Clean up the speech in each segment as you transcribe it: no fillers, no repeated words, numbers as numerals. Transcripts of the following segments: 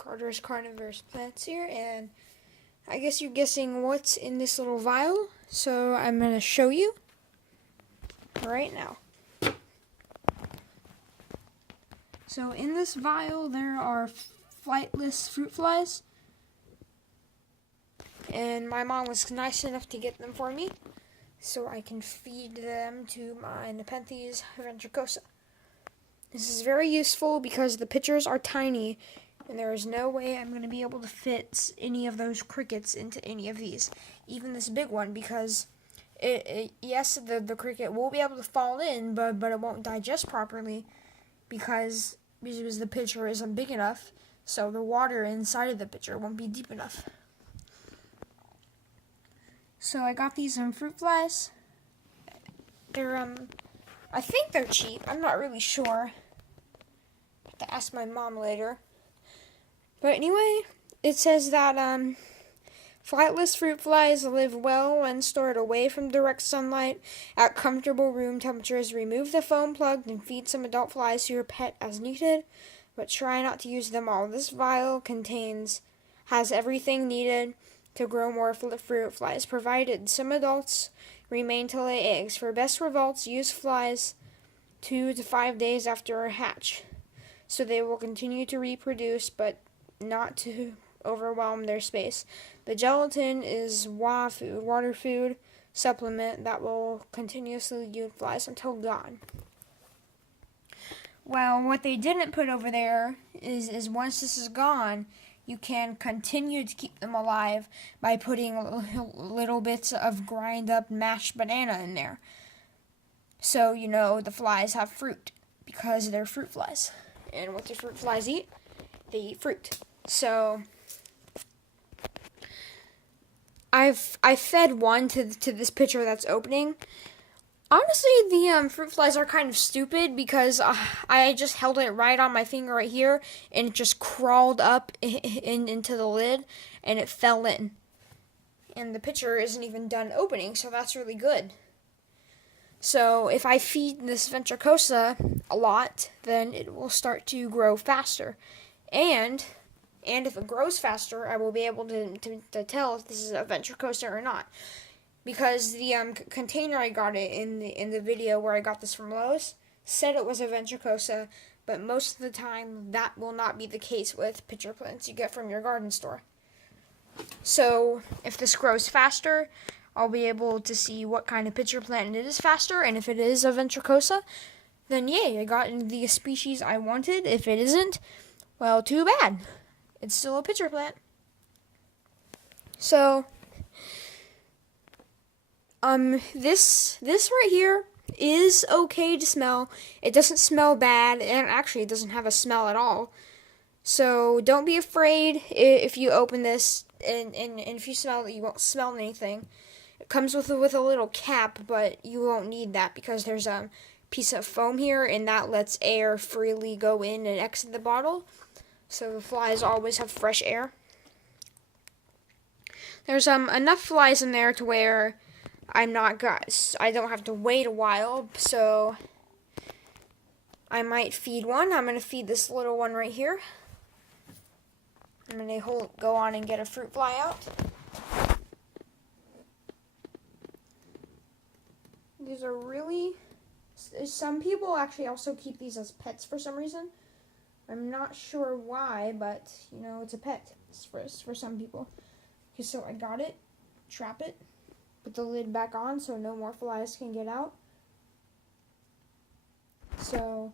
Carter's Carnivorous Plants here, and I guess you're guessing what's in this little vial, so I'm going to show you right now. So in this vial there are flightless fruit flies, and my mom was nice enough to get them for me so I can feed them to my Nepenthes ventricosa. This is very useful because the pitchers are tiny and there is no way I'm going to be able to fit any of those crickets into any of these, even this big one, because yes, the cricket will be able to fall in, but it won't digest properly because the pitcher isn't big enough, so the water inside of the pitcher won't be deep enough. So I got these fruit flies. They're I think they're cheap. I'm not really sure. Have to ask my mom later. But anyway, it says that flightless fruit flies live well when stored away from direct sunlight at comfortable room temperatures. Remove the foam plug and feed some adult flies to your pet as needed, but try not to use them all. This vial has everything needed to grow more fruit flies, provided some adults remain to lay eggs. For best results, use flies 2 to 5 days after a hatch, so they will continue to reproduce, but not to overwhelm their space. The gelatin is water food supplement that will continuously yield flies until gone. Well, what they didn't put over there is once this is gone, you can continue to keep them alive by putting little bits of grind up mashed banana in there. So, the flies have fruit because they're fruit flies. And what do fruit flies eat? They eat fruit. So, I fed one to this pitcher that's opening. Honestly, the fruit flies are kind of stupid because I just held it right on my finger right here, and it just crawled up into the lid, and it fell in. And the pitcher isn't even done opening, so that's really good. So if I feed this ventricosa a lot, then it will start to grow faster. And if it grows faster, I will be able to tell if this is a ventricosa or not. Because the container I got it in the video where I got this from Lowe's said it was a ventricosa, but most of the time that will not be the case with pitcher plants you get from your garden store. So if this grows faster, I'll be able to see what kind of pitcher plant it is faster, and if it is a ventricosa, then yay, I got the species I wanted. If it isn't, well, too bad. It's still a pitcher plant. So this right here is okay to smell. It doesn't smell bad, and actually it doesn't have a smell at all. So don't be afraid if you open this and if you smell it, you won't smell anything. It comes with a little cap, but you won't need that because there's a piece of foam here, and that lets air freely go in and exit the bottle. So the flies always have fresh air. There's enough flies in there to where I don't have to wait a while, so I might feed one. I'm going to feed this little one right here. I'm going to go on and get a fruit fly out. These are really, some people actually also keep these as pets for some reason. I'm not sure why, but, it's a pet for some people. Okay, so I got it, trap it. Put the lid back on so no more flies can get out. So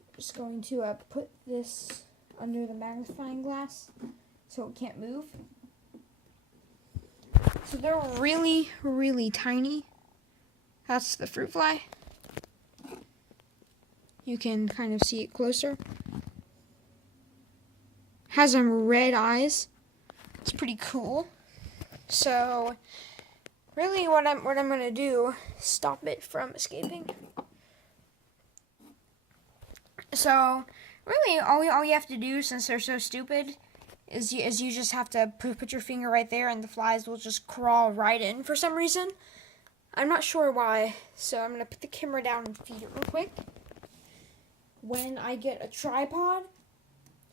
I'm just going to put this under the magnifying glass so it can't move. So they're really, really tiny. That's the fruit fly. You can kind of see it closer. Has red eyes. It's pretty cool. So really, what I'm gonna do is stop it from escaping. So really, all you have to do, since they're so stupid, is you just have to put your finger right there, and the flies will just crawl right in for some reason. I'm not sure why. So I'm gonna put the camera down and feed it real quick. When I get a tripod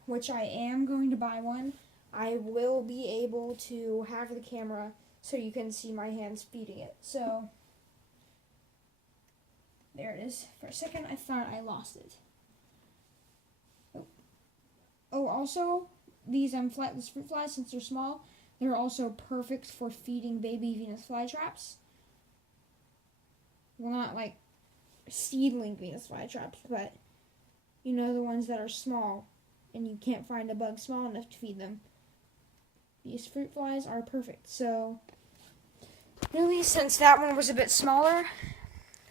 which I am going to buy one, I will be able to have the camera so you can see my hands feeding it. So, there it is. For a second, I thought I lost it. Oh, also, these flightless fruit flies, since they're small, they're also perfect for feeding baby Venus flytraps. Well, not like seedling Venus flytraps, but you know, the ones that are small and you can't find a bug small enough to feed them. These fruit flies are perfect. So, really, since that one was a bit smaller,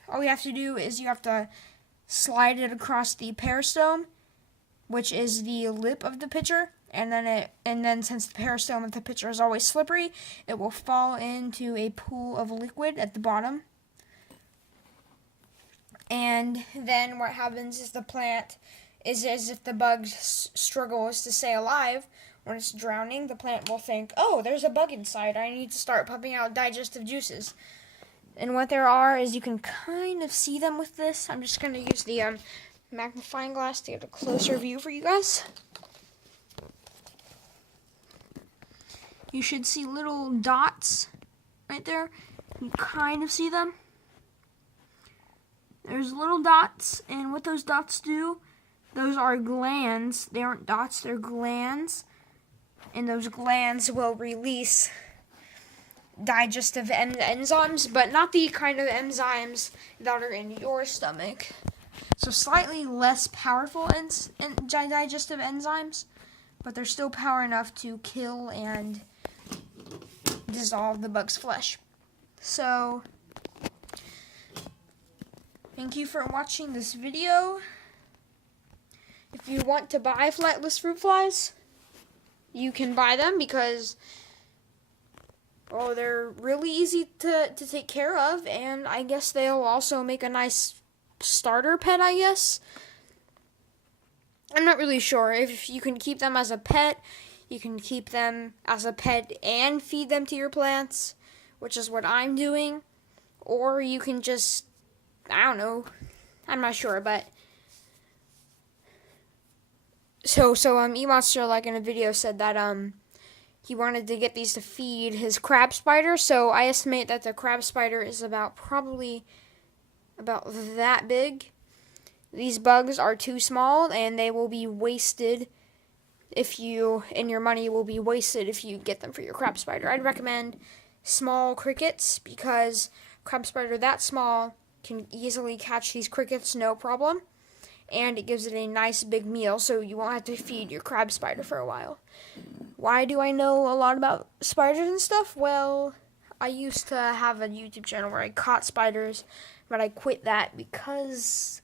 all you have to do is you have to slide it across the peristome, which is the lip of the pitcher, and then since the peristome of the pitcher is always slippery, it will fall into a pool of liquid at the bottom. And then what happens is the plant is as if the bug struggles to stay alive. When it's drowning, the plant will think, oh, there's a bug inside. I need to start pumping out digestive juices. And what there are is you can kind of see them with this. I'm just going to use the magnifying glass to get a closer view for you guys. You should see little dots right there. You kind of see them. There's little dots, and what those dots do, those are glands. They aren't dots, they're glands. And those glands will release digestive enzymes, but not the kind of enzymes that are in your stomach. So slightly less powerful digestive enzymes, but they're still power enough to kill and dissolve the bug's flesh. So, thank you for watching this video. If you want to buy flightless fruit flies, you can buy them because, well, they're really easy to take care of, and I guess they'll also make a nice starter pet, I guess. I'm not really sure. If you can keep them as a pet, you can keep them as a pet and feed them to your plants, which is what I'm doing. Or you can just, I don't know, I'm not sure, but so E-Monster, like in a video, said that he wanted to get these to feed his crab spider. So I estimate that the crab spider is probably about that big. These bugs are too small, and they will be wasted and your money will be wasted if you get them for your crab spider. I'd recommend small crickets, because crab spider that small can easily catch these crickets, no problem. And it gives it a nice big meal, so you won't have to feed your crab spider for a while. Why do I know a lot about spiders and stuff? Well, I used to have a YouTube channel where I caught spiders, but I quit that because,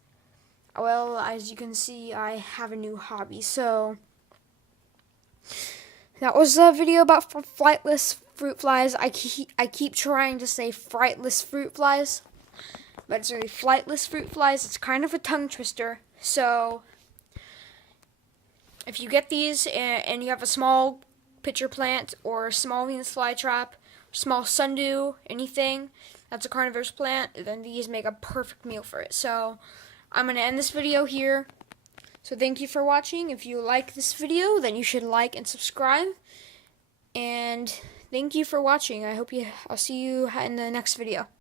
well, as you can see, I have a new hobby. So, that was a video about flightless fruit flies. I keep trying to say frightless fruit flies, but it's really flightless fruit flies. It's kind of a tongue twister. So, if you get these and you have a small pitcher plant or a small Venus flytrap, small sundew, anything that's a carnivorous plant, then these make a perfect meal for it. So, I'm going to end this video here. So, thank you for watching. If you like this video, then you should like and subscribe. And thank you for watching. I'll see you in the next video.